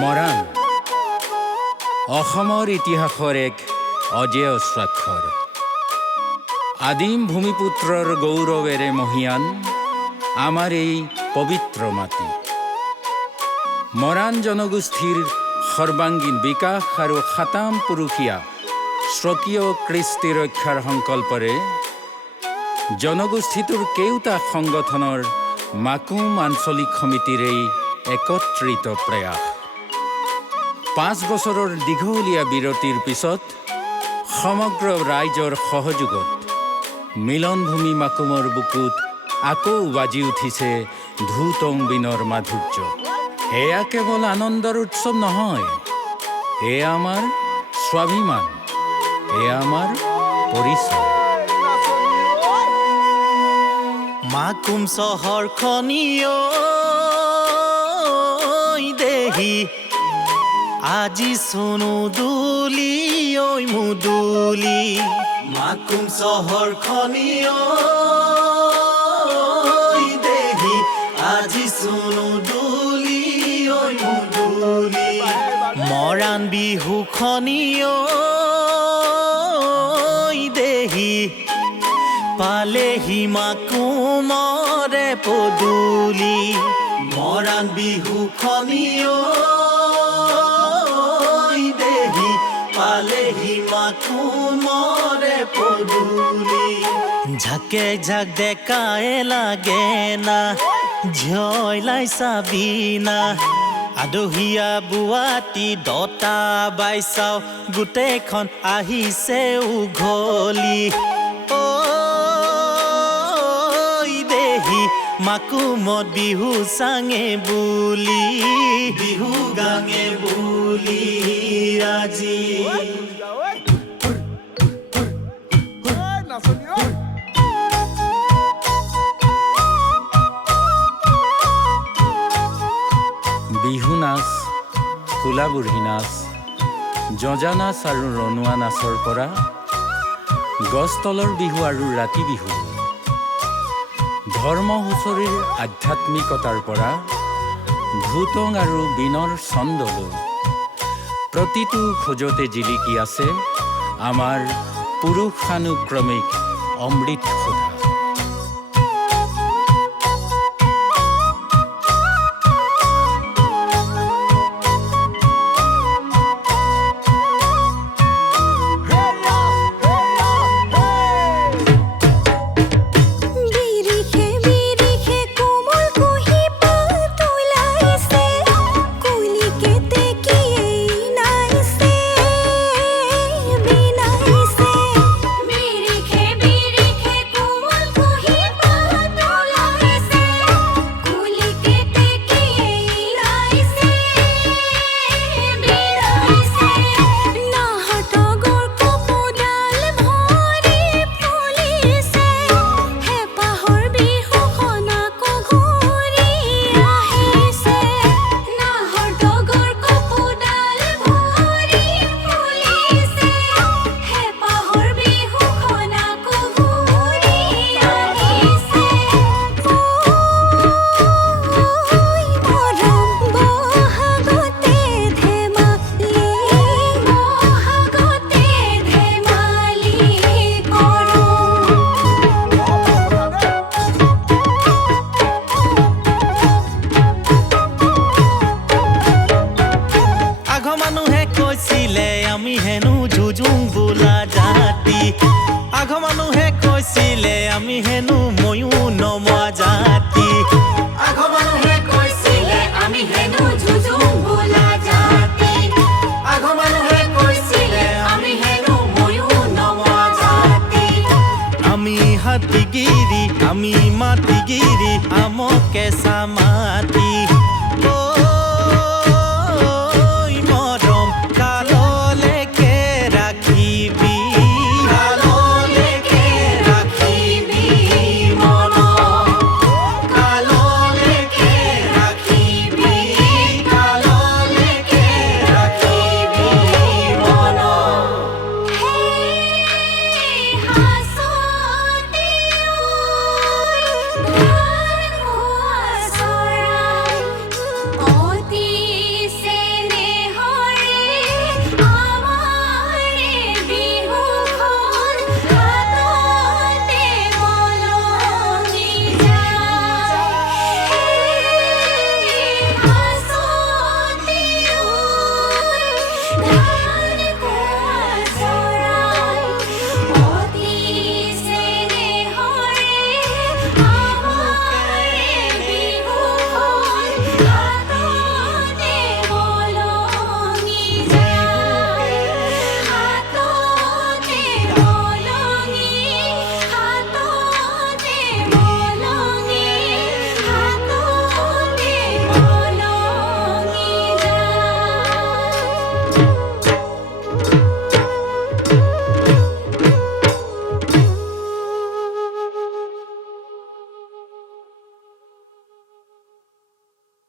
মৰাণ অসমৰ ইতিহাসৰ এক অজেয় স্বাক্ষৰ। আদিম ভূমিপুত্ৰৰ গৌৰৱেৰে মহিয়ান আমাৰ এই পবিত্ৰ মাটি। মৰাণ জনগোষ্ঠীৰ সৰ্বাংগীন বিকাশ আৰু সাতাম পুৰুষীয়া স্বকীয় কৃষ্টি ৰক্ষাৰ সংকল্পৰে জনগোষ্ঠীটোৰ কেওটা সংগঠনৰ মাকুম আঞ্চলিক সমিতিৰ এই একত্ৰিত প্ৰয়াস। 5 বছৰৰ দীঘলীয়া বিৰতিৰ পিছত সমগ্ৰ ৰাইজৰ সহযোগত মিলনভূমি মাকুমৰ বুকুত আকৌ বাজি উঠিছে ধুতং বীণৰ মাধুৰ্য। এয়া কেৱল আনন্দৰ উৎসৱ নহয়, এয়া আমাৰ স্বাভিমান, এয়া আমাৰ পৰিচয়। মাকুম চহৰখনিও দেহি আজি সোনো দুলি ঐ মুদুলি। মাকুম চহৰখনিও দেহি আজি সোনো দুলি ঐ মুদুলি। মৰাণ বিহুখনিও দেহি পালেহি মাকুমৰে পদূলি। মৰাণ বিহুখনিও দেহি পালেহি মাকুমৰে পদূলি। ঝাকে ঝাক ডেকায়ে লাগে না ঝয়লাই চাবিনা। আদহীয়া বুৱাটি দতা বাইচাও গোটেইখন আহিছে উঘলি। মাকুমত বিহু চাঙে বুলি বিহু গাঙে বুলি আজি। বিহু নাচ, কোলাবুঢ়ী নাচ, জজা নাচ আৰু ৰণুৱা নাচৰ পৰা গছতলৰ বিহু আৰু ৰাতি বিহু, ধৰ্ম হুঁচৰিৰ আধ্যাত্মিকতাৰ পৰা ধুতং আৰু বীণৰ ছন্দলৈ প্ৰতিটো খোজতে জিলিকি আছে আমাৰ পুৰুষানুক্ৰমিক অমৃত সুধা। আঘ মানুহে কৈছিলে আমি হেনো ময়ো নমোৱা জাতি। আঘ মানুহে কৈছিলে আমি হেনো যুঁজুং বোলা জাতি। আঘ মানুহে কৈছিলে আমি হেনো ময়ো নমোৱা জাতি। আমি হাতীগিৰি আমি মাটিগিৰি আমকে চামা